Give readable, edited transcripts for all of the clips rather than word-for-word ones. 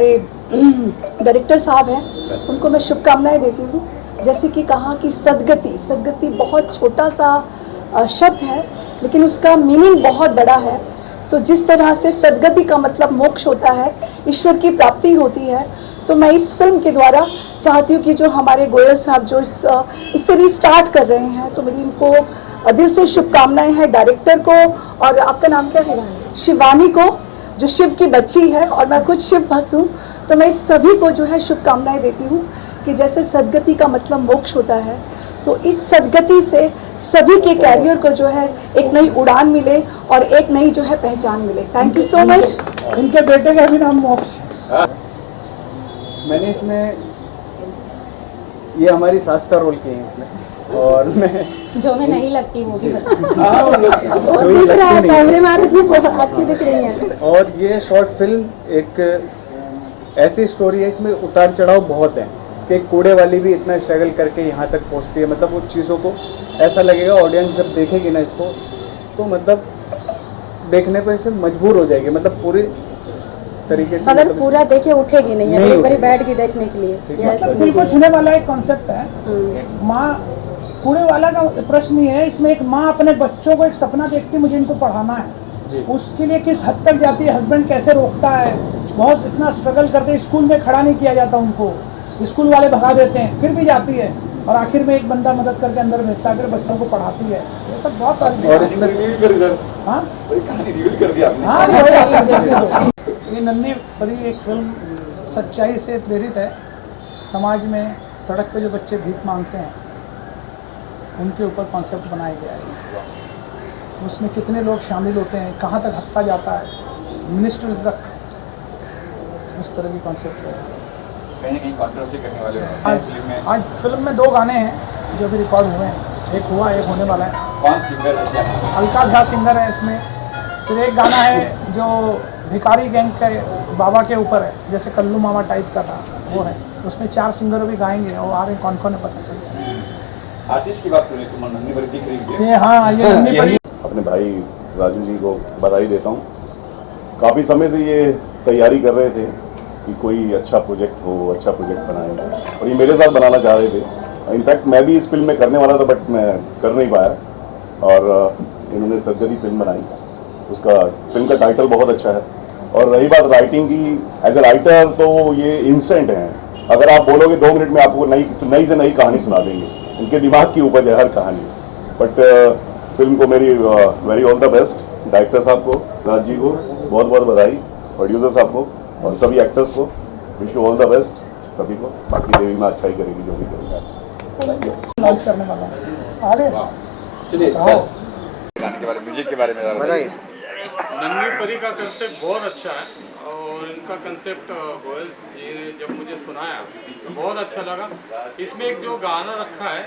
हमारे डायरेक्टर साहब हैं उनको मैं शुभकामनाएं देती हूँ। जैसे कि कहा कि सदगति, सदगति बहुत छोटा सा शब्द है लेकिन उसका मीनिंग बहुत बड़ा है। तो जिस तरह से सदगति का मतलब मोक्ष होता है, ईश्वर की प्राप्ति होती है, तो मैं इस फिल्म के द्वारा चाहती हूँ कि जो हमारे गोयल साहब जो इससे रिस्टार्ट कर रहे हैं, तो मेरी इनको दिल से शुभकामनाएं हैं, डायरेक्टर को और आपका नाम क्या है, शिवानी को, जो शिव की बच्ची है और मैं खुद शिव भक्त हूँ। तो मैं सभी को जो है शुभकामनाएं देती हूँ कि जैसे सदगति का मतलब मोक्ष होता है, तो इस सदगति से सभी के कैरियर को जो है एक नई उड़ान मिले और एक नई जो है पहचान मिले। Thank you so much. इनके बेटे का भी नाम मोक्ष। मैंने इसमें ये हमारी सास का रोल किया है इसमें, और मैं जो मैं नहीं लगती वो भी जो ही लगती नहीं अच्छी दिख रही है। और ये शॉर्ट फिल्म एक ऐसी स्टोरी है, इसमें उतार चढ़ाव बहुत है कि कूड़े वाली भी इतना स्ट्रगल करके यहाँ तक पहुँचती है। मतलब उन चीज़ों को ऐसा लगेगा, ऑडियंस जब देखेगी ना इसको तो मतलब देखने पर इसे मजबूर हो जाएगी, मतलब पूरी तरीके से। अगर पूरा देखे उठेगी नहीं, अगर एक बार बैठ के देखने के लिए। मतलब दिल को छूने वाला एक कॉन्सेप्ट है। एक माँ, कूड़े वाला का प्रश्न ही है इसमें, एक माँ अपने बच्चों को एक सपना देखती है मुझे इनको पढ़ाना है, उसके लिए किस हद तक जाती है, हस्बैंड कैसे रोकता है, बहुत इतना स्ट्रगल करते हैं, स्कूल में खड़ा नहीं किया जाता उनको, स्कूल वाले भगा देते हैं, फिर भी जाती है और आखिर में एक बंदा मदद करके अंदर भेजता है, फिर बच्चों को पढ़ाती है। ये सब बहुत सारी और इसमें ये नन्ही परी एक फिल्म सच्चाई से प्रेरित है। समाज में सड़क पे जो बच्चे भीख मांगते हैं उनके ऊपर कॉन्सेप्ट बनाया गया है। उसमें कितने लोग शामिल होते हैं, कहाँ तक हत्या जाता है, मिनिस्टर तक, उस तरह की कॉन्सेप्ट है। कहीं कंट्रोवर्सी करने वाले आज फिल्म में 2 गाने हैं जो भी रिकॉर्ड हुए हैं, एक हुआ एक होने वाला है। कौन सिंगर है क्या? अलका झा सिंगर है इसमें। फिर एक गाना है जो भिखारी गैंग के बाबा के ऊपर है, जैसे कल्लू मामा टाइप का था, वो है। उसमें 4 सिंगर भी गाएंगे और आ रहे कौन कौन है पता चल जाएगा। आर्टिस्ट की बात करें तो नन्ही परी दिख रही है। ये हाँ, ये नन्ही परी। अपने भाई राजू जी को बधाई देता हूँ। काफ़ी समय से ये तैयारी कर रहे थे कि कोई अच्छा प्रोजेक्ट हो, अच्छा प्रोजेक्ट बनाएं, और ये मेरे साथ बनाना चाह रहे थे। इनफैक्ट मैं भी इस फिल्म में करने वाला था बट मैं कर नहीं पाया, और इन्होंने सदगति फिल्म बनाई। उसका फिल्म का टाइटल बहुत अच्छा है। और रही बात राइटिंग की, एज ए राइटर तो ये इंस्टेंट हैं। अगर आप बोलोगे 2 मिनट में आपको नई से नई कहानी सुना देंगे। इनके दिमाग की उपज है हर कहानी। बट फिल्म को मेरी very all the best. Director साहब को, राज जी को बहुत बहुत बधाई, प्रोड्यूसर साहब को और सभी एक्टर्स को। Wish you all the best सभी को। बाकी देवी में अच्छा ही करेगी जो भी करेगी। लॉन्च करने वाला हूँ आगे। चलिए सर, गाने के बारे में, म्यूजिक के बारे में बताइए। नन्ही परी का कंसेप्ट बहुत अच्छा है, और इनका कंसेप्ट गोयल जी ने जब मुझे सुनाया तो बहुत अच्छा लगा। इसमें एक जो गाना रखा है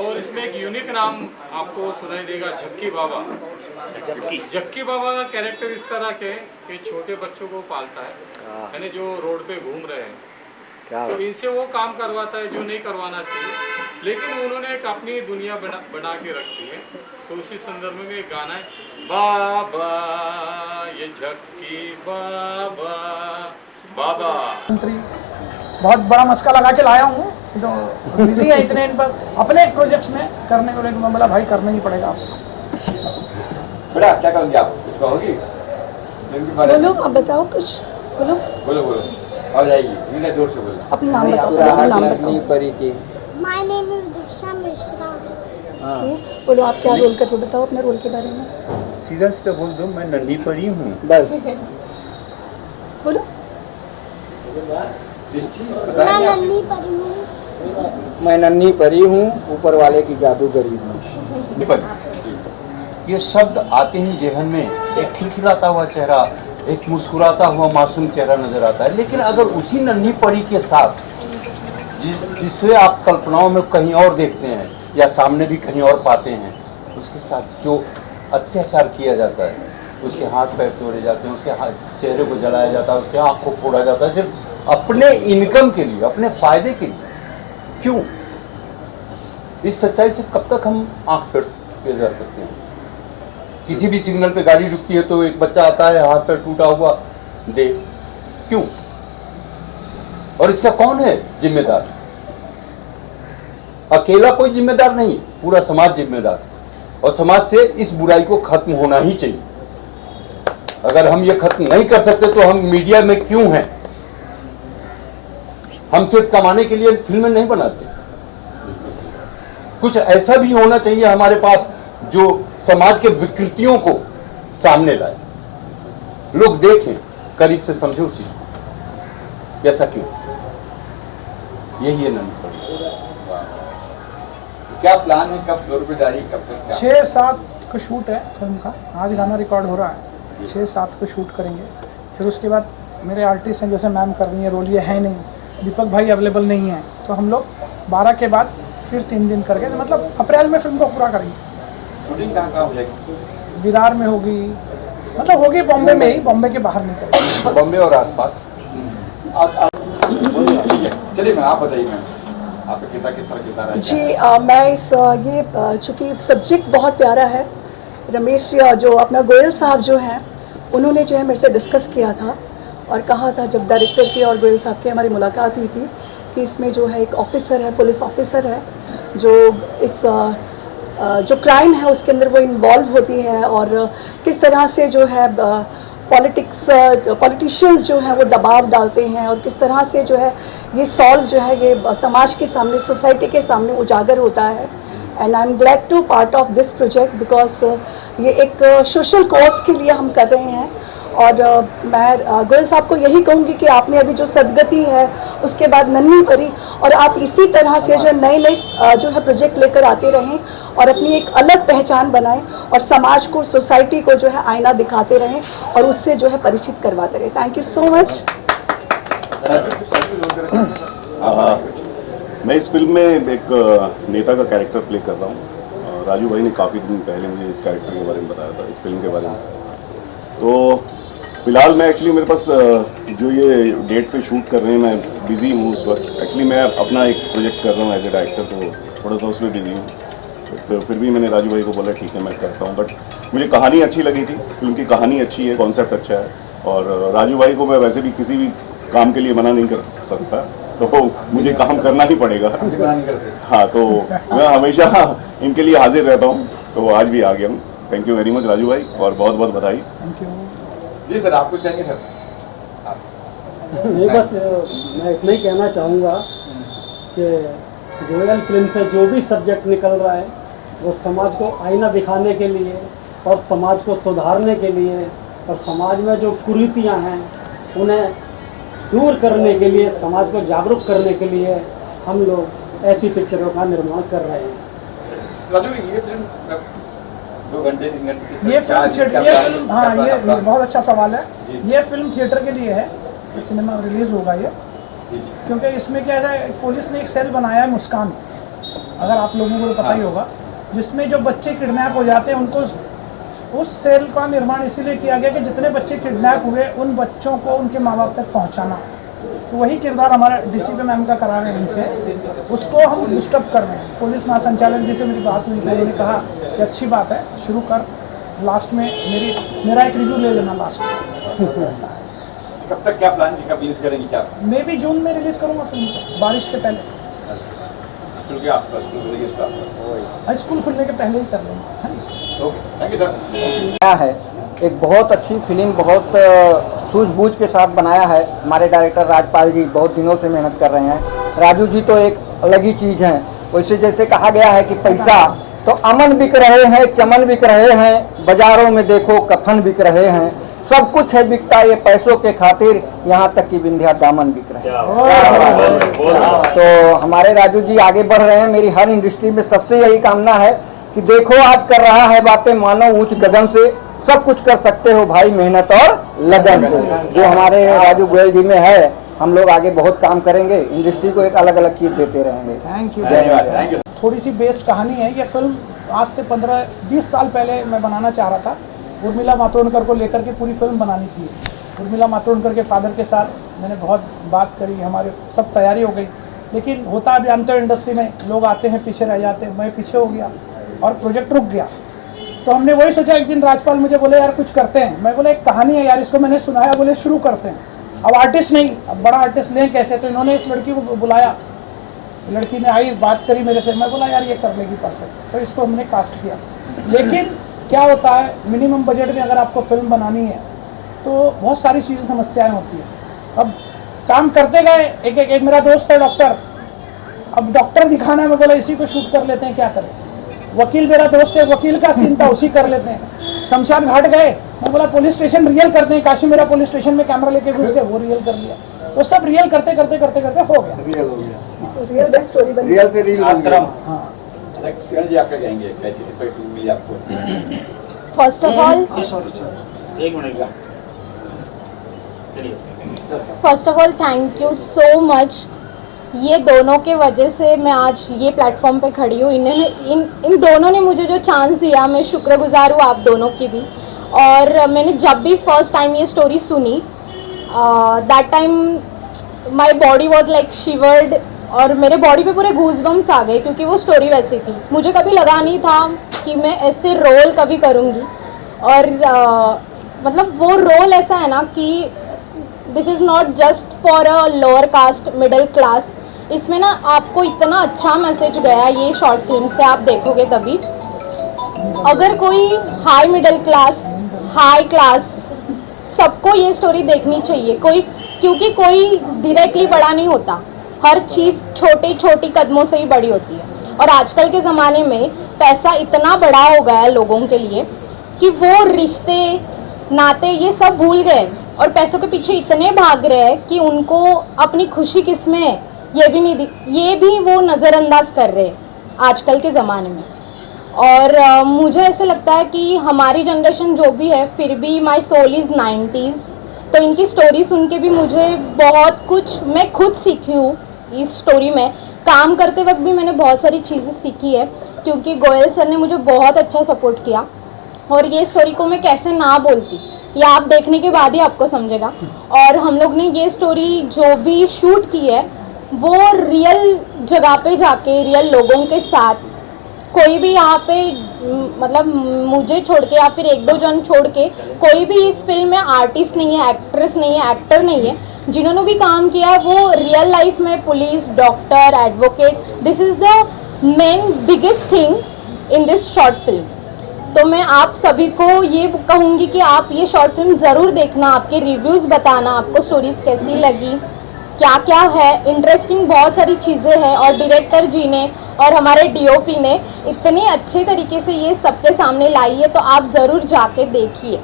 और इसमें एक यूनिक नाम आपको सुनाई देगा, झक्की बाबा। झक्की बाबा का कैरेक्टर इस तरह के कि छोटे बच्चों को पालता है, यानी जो रोड पे घूम रहे हैं, तो इनसे वो काम करवाता है जो नहीं करवाना चाहिए, लेकिन उन्होंने एक अपनी दुनिया बना के रखी है। तो उसी संदर्भ में एक गाना है, बाबा ये झक्की बाबा बाबा। मंत्री बहुत बड़ा मस्का लगा के लाया हूँ, तो बिजी है इतने इन पर अपने प्रोजेक्ट्स में करने को लेकर। मैं बोला भाई करना ही पड़ेगा आपको। बेटा क्या करोगे आप, कुछ कहोगी? बोलो, आप बताओ कुछ, बोलो बोलो बोलो, आ जाएगी, मीना जोर से बोलो। अपना नाम बताओ, अपना नाम बताओ। परी की My name is Diksha Mishra. बोलो आप क्या रोल कर रहे हो, बताओ अपने रोल के बारे में। सीधा सीधा बोल दो, मैं नन्ही परी हूँ। बस बोलो। मैं नन्ही परी हूँ। मैं नन्ही परी हूँ, ऊपर वाले की जादूगरी हूँ। ये शब्द आते ही जेहन में एक खिलखिलाता हुआ चेहरा, एक मुस्कुराता हुआ मासूम चेहरा नजर आता है। लेकिन अगर उसी नन्ही परी के साथ जिससे आप कल्पनाओं में कहीं और देखते हैं या सामने भी कहीं और पाते हैं, उसके साथ जो अत्याचार किया जाता है, उसके हाथ पैर तोड़े जाते हैं, उसके चेहरे को जलाया जाता है, उसके आँख को फोड़ा जाता है, सिर्फ अपने इनकम के लिए, अपने फायदे के लिए। क्यों? इस सच्चाई से कब तक हम आँख फेर जा सकते हैं? किसी भी सिग्नल पे गाड़ी रुकती है तो एक बच्चा आता है, हाथ पैर टूटा हुआ दे, क्यों? और इसका कौन है जिम्मेदार? अकेला कोई जिम्मेदार नहीं, पूरा समाज जिम्मेदार। और समाज से इस बुराई को खत्म होना ही चाहिए। अगर हम ये खत्म नहीं कर सकते तो हम मीडिया में क्यों हैं? हम सिर्फ कमाने के लिए फिल्में नहीं बनाते। कुछ ऐसा भी होना चाहिए हमारे पास जो समाज के विकृतियों को सामने लाए, लोग देखें, करीब से समझे उस चीज को। ऐसा क्यों? यही है नन्ही परी। क्या प्लान है, कब ज़रूरदारी, कब तक? 6-7 का शूट है फिल्म का। आज गाना रिकॉर्ड हो रहा है, 6-7 को शूट करेंगे। फिर उसके बाद मेरे आर्टिस्ट हैं, जैसे मैम कर रही हैं रोल, ये है नहीं, दीपक भाई अवेलेबल नहीं है, तो हम लोग 12 के बाद फिर 3 दिन करके, मतलब अप्रैल में फिल्म को पूरा करेंगे। शूटिंग कहाँ हो जाएगी? विरार में होगी, मतलब होगी बॉम्बे में ही, बॉम्बे के बाहर नहीं करेंगे, बॉम्बे और आसपास। चलिए मैम, आप बताइए मैम, आपका कितना किस तरह किरदार है? जी मैं इस ये चूँकि सब्जेक्ट बहुत प्यारा है, रमेश जो अपना गोयल साहब जो हैं उन्होंने जो है मेरे से डिस्कस किया था और कहा था, जब डायरेक्टर की और गोयल साहब की हमारी मुलाकात हुई थी, कि इसमें जो है एक ऑफिसर है, पुलिस ऑफिसर है, जो इस जो क्राइम है उसके अंदर वो इन्वॉल्व होती है और किस तरह से जो है पॉलिटिशियंस जो हैं वो दबाव डालते हैं और किस तरह से जो है ये सॉल्व जो है ये समाज के सामने, सोसाइटी के सामने उजागर होता है। And I am glad to part of this project because ये एक सोशल कॉज के लिए हम कर रहे हैं। और मैं गोयल साहब को यही कहूँगी कि आपने अभी जो सदगति है, उसके बाद नन्ही परी, और आप इसी तरह से जो नए नए जो है प्रोजेक्ट लेकर आते रहें और अपनी एक अलग पहचान बनाएं और समाज को, सोसाइटी को जो है आईना दिखाते रहें और उससे जो है परिचित करवाते रहें। Thank you so much. मैं इस फिल्म में एक नेता का कैरेक्टर प्ले कर रहा हूँ। राजू भाई ने काफ़ी दिन पहले मुझे इस कैरेक्टर के बारे में बताया था, इस फिल्म के बारे में। तो फिलहाल मैं एक्चुअली, मेरे पास जो ये डेट पे शूट कर रहे हैं, मैं बिज़ी हूँ उस वक्त। एक्चुअली मैं अपना एक प्रोजेक्ट कर रहा हूँ एज ए डायरेक्टर, तो थोड़ा सा उसमें बिज़ी हूँ। तो फिर भी मैंने राजू भाई को बोला ठीक है मैं करता हूँ। बट मुझे कहानी अच्छी लगी थी, फिल्म की कहानी अच्छी है, कॉन्सेप्ट अच्छा है। और राजू भाई को मैं वैसे भी किसी भी काम के लिए मना नहीं कर सकता, तो मुझे काम करना ही पड़ेगा। हाँ, तो मैं हमेशा इनके लिए हाजिर रहता हूँ, तो आज भी आ गया हूँ। Thank you very much Raju भाई, और बहुत बहुत बधाई। Thank you. जी सर, आप कुछ कहेंगे सर? नहीं, बस मैं इतना ही कहना चाहूँगा कि गोयल फिल्म से जो भी सब्जेक्ट निकल रहा है वो समाज को आईना दिखाने के लिए और समाज को सुधारने के लिए और समाज में जो कुरीतियाँ हैं उन्हें दूर करने के लिए, समाज को जागरूक करने के लिए हम लोग ऐसी पिक्चरों का निर्माण कर रहे हैं। ये फिल्म 2 घंटे 3 घंटे ये फिल्म हाँ, ये बहुत अच्छा सवाल है। ये फिल्म थिएटर के लिए है, सिनेमा रिलीज होगा ये, क्योंकि इसमें क्या है, पुलिस ने एक सेल बनाया है मुस्कान, अगर आप लोगों को पता ही होगा, जिसमें जो बच्चे किडनैप हो जाते हैं उनको, उस सेल का निर्माण इसीलिए किया गया कि जितने बच्चे किडनैप हुए उन बच्चों को उनके माँ बाप तक पहुँचाना। तो वही किरदार हमारा डीसीपी मैम का करा रहे हैं इनसे, उसको हम डिस्टर्ब कर रहे हैं। पुलिस महासंचालक जी से मेरी बात हुई, उन्होंने कहा कि अच्छी बात है, शुरू कर, लास्ट में मेरा एक रिव्यू ले लेना लास्ट में। ऐसा है। कब तक क्या प्लान है, कब रिलीज करेंगे क्या? मैं भी जून में रिलीज करूँगा फिल्म, बारिश के पहले, स्कूल के आसपास, स्कूल खुलने के पहले ही कर लेंगे। Okay, thank you sir. क्या है, एक बहुत अच्छी फिल्म, बहुत सूझबूझ के साथ बनाया है। हमारे डायरेक्टर राजपाल जी बहुत दिनों से मेहनत कर रहे हैं। राजू जी तो एक अलग ही चीज़ है। वैसे जैसे कहा गया है कि पैसा तो अमन बिक रहे हैं, चमन बिक रहे हैं, बाजारों में देखो कफन बिक रहे हैं, सब कुछ है बिकता ये पैसों के खातिर, यहाँ तक कि विंध्या दामन बिक रहे हैं। तो हमारे राजू जी आगे बढ़ रहे हैं। मेरी हर इंडस्ट्री में सबसे यही कामना है कि देखो आज कर रहा है बातें मानो उच्च गगन से, सब कुछ कर सकते हो भाई मेहनत और लगन से। जो हमारे राजू गोयल जी में है, हम लोग आगे बहुत काम करेंगे, इंडस्ट्री को एक अलग अलग चीज देते रहेंगे। Thank you. थोड़ी सी बेस्ड कहानी है ये फिल्म। आज से 15-20 साल पहले मैं बनाना चाह रहा था, उर्मिला मातोंडकर को लेकर के पूरी फिल्म बनानी थी। उर्मिला मातोंडकर के फादर के साथ मैंने बहुत बात करी, हमारे सब तैयारी हो गई, लेकिन होता अभी अंतर इंडस्ट्री में, लोग आते हैं पीछे रह जाते हैं, मैं पीछे हो गया और प्रोजेक्ट रुक गया। तो हमने वही सोचा, एक दिन राजपाल मुझे बोले यार कुछ करते हैं। मैं बोला एक कहानी है यार, इसको मैंने सुनाया, बोले शुरू करते हैं। अब आर्टिस्ट नहीं, अब बड़ा आर्टिस्ट लें कैसे, तो इन्होंने इस लड़की को बुलाया, लड़की ने आई बात करी मेरे से, मैं बोला यार ये कर लेगी परफेक्ट, तो इसको हमने कास्ट किया। लेकिन क्या होता है, मिनिमम बजट में अगर आपको फिल्म बनानी है तो बहुत सारी चीज़ें समस्याएं होती है। अब काम करते गए, एक मेरा दोस्त है डॉक्टर, अब डॉक्टर दिखाना है, मैं बोला इसी को शूट कर लेते हैं, क्या करें। वकील मेरा दोस्त है, वकील का सीन था, उसी कर लेते हैं। शमशान घाट गए, मैं बोला पुलिस स्टेशन रियल करते हैं, काशी मेरा पुलिस स्टेशन में कैमरा लेके घुस गए, वो रियल कर लिया। तो सब रियल करते करते करते करते हो गया, रियल हो गया, रियल बेस्ट स्टोरी बनी। रियल से रील बन गया। हाँ। किरण जी आपका कहेंगे कैसी फिल्म मिली आपको? फर्स्ट ऑफ ऑल एक मिनट का first of all thank you so much. ये दोनों के वजह से मैं आज ये प्लेटफॉर्म पे खड़ी हूँ। इन्होंने इन दोनों ने मुझे जो चांस दिया, मैं शुक्रगुजार हूँ आप दोनों की भी। और मैंने जब भी फर्स्ट टाइम ये स्टोरी सुनी, that time my body was like शिवर्ड, और मेरे बॉडी पे पूरे गूज़बम्स आ गए, क्योंकि वो स्टोरी वैसी थी। मुझे कभी लगा नहीं था कि मैं ऐसे रोल कभी करूँगी। और मतलब वो रोल ऐसा है ना कि this is not just for a lower caste middle class. इसमें ना आपको इतना अच्छा मैसेज गया ये शॉर्ट फिल्म से, आप देखोगे कभी। अगर कोई high middle class, high class, सबको ये स्टोरी देखनी चाहिए। क्योंकि कोई डायरेक्टली बड़ा नहीं होता, हर चीज़ छोटी छोटी कदमों से ही बड़ी होती है। और आजकल के ज़माने में पैसा इतना बड़ा हो गया है लोगों के लिए कि वो रिश्ते नाते ये सब भूल गए और पैसों के पीछे इतने भाग रहे हैं कि उनको अपनी खुशी किस में है ये भी वो नज़रअंदाज कर रहे हैं आजकल के ज़माने में। और मुझे ऐसे लगता है कि हमारी जनरेशन जो भी है, फिर भी माय सोल इज़ 90s, तो इनकी स्टोरी सुन के भी मुझे बहुत कुछ मैं खुद सीखी हूँ। इस स्टोरी में काम करते वक्त भी मैंने बहुत सारी चीज़ें सीखी है, क्योंकि गोयल सर ने मुझे बहुत अच्छा सपोर्ट किया। और ये स्टोरी को मैं कैसे ना बोलती, ये आप देखने के बाद ही आपको समझेगा। और हम लोग ने ये स्टोरी जो भी शूट की है वो रियल जगह पे जाके, रियल लोगों के साथ, कोई भी यहाँ पे मतलब मुझे छोड़ के या फिर एक दो जन छोड़ के कोई भी इस फिल्म में आर्टिस्ट नहीं है, एक्ट्रेस नहीं है, एक्टर नहीं है। जिन्होंने भी काम किया है वो रियल लाइफ में police, doctor, advocate, this is the main biggest thing in this short film. तो मैं आप सभी को ये कहूँगी कि आप ये शॉर्ट फिल्म ज़रूर देखना, आपके रिव्यूज़ बताना, आपको स्टोरीज कैसी लगी, क्या क्या है। इंटरेस्टिंग बहुत सारी चीज़ें हैं और डायरेक्टर जी ने और हमारे डीओपी ने इतने अच्छे तरीके से ये सबके सामने लाई है, तो आप ज़रूर जाके देखिए।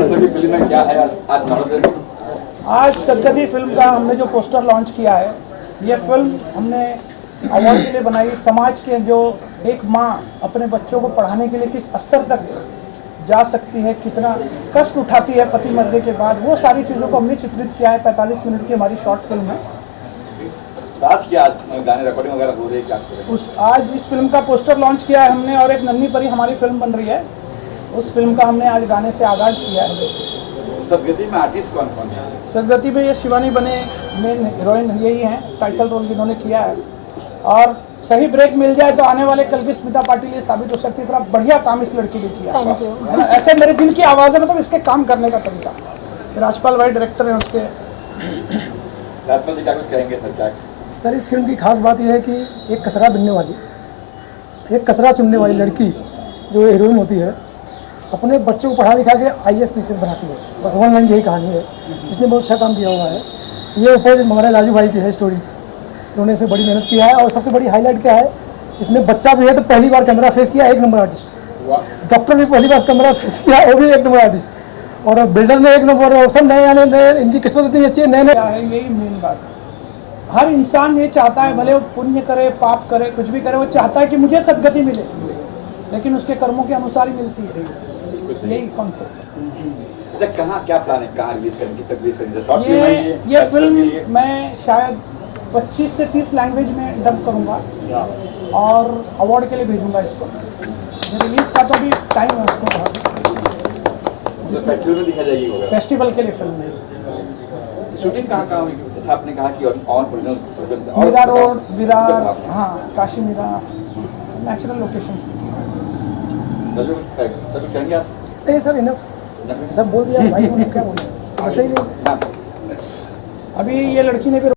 फिल्म में क्या है आज सदगति फिल्म का हमने जो पोस्टर लॉन्च किया है, ये फिल्म हमने अवार्ड के लिए बनाई। समाज के जो एक माँ अपने बच्चों को पढ़ाने के लिए किस स्तर तक जा सकती है, कितना कष्ट उठाती है पति मरने के बाद, वो सारी चीज़ों को हमने चित्रित किया है। 45 मिनट की हमारी शॉर्ट फिल्म है। आज क्या गाने रिकॉर्डिंग वगैरह हो रही है क्या? आज इस फिल्म का पोस्टर लॉन्च किया है हमने, और एक नन्ही परी हमारी फिल्म बन रही है, उस फिल्म का हमने आज गाने से आगाज़ किया है। सदगति में आर्टिस्ट कौन कौन है? सदगति में ये शिवानी बने मेन हीरोइन यही हैं, टाइटल रोल जिन्होंने किया है। और सही ब्रेक मिल जाए तो आने वाले कल की स्मिता पाटिल ये साबित हो सकती है, इतना बढ़िया काम इस लड़की ने किया। Thank you. ऐसे मेरे दिल की आवाज़ है, मतलब इसके काम करने का तरीका। राजपाल भाई डायरेक्टर हैं उसके। राजपाल जी क्या कुछ कहेंगे सर? क्या सर, इस फिल्म की खास बात यह है कि एक कचरा बिनने वाली, एक कचरा चुनने वाली लड़की जो हीरोइन होती है, अपने बच्चों को पढ़ा लिखा के IAS PCS बनाती है। बस वन लाइन यही कहानी है। इसने बहुत अच्छा काम किया हुआ है। ये ऊपर हमारे राजू भाई की है स्टोरी, उन्होंने इसमें बड़ी मेहनत किया है। और सबसे बड़ी हाईलाइट क्या है, इसमें बच्चा भी है तो पहली बार कैमरा फेस किया, 1 नंबर आर्टिस्ट। डॉक्टर भी पहली बार कैमरा फेस किया, वो भी 1 नंबर आर्टिस्ट। और बिल्डर ने 1 नंबर, और सब नए आने नए, इनकी किस्मत इतनी अच्छी है, नए नए। यही मेन बात है। हर इंसान ये चाहता है, भले वो पुण्य करे, पाप करे, कुछ भी करे, वो चाहता है कि मुझे सदगति मिले, लेकिन उसके कर्मों के अनुसार ही मिलती है। यही कॉन्सेप्ट। कहाँ क्या प्लान है, कहाँ रिलीज करेंगे, किस तक रिलीज करेंगे? ये फिल्म मैं शायद 25 से 30 लैंग्वेज में डब करूँगा और अवार्ड के लिए भेजूंगा इसको। रिलीज का तो भी टाइम है उसको, फेस्टिवल में दिखा जाएगी होगा। फेस्टिवल के लिए फिल्म है। शूटिंग कहाँ हुई? जैसा आपने कहा कि मीरा रोड, विरार, हाँ Kashi Mira, natural locations. Sir कहेंगे आप? नहीं सर, इनफ सब बोल दिया भाई, क्या बोल सही नहीं। अभी ये लड़की ने भी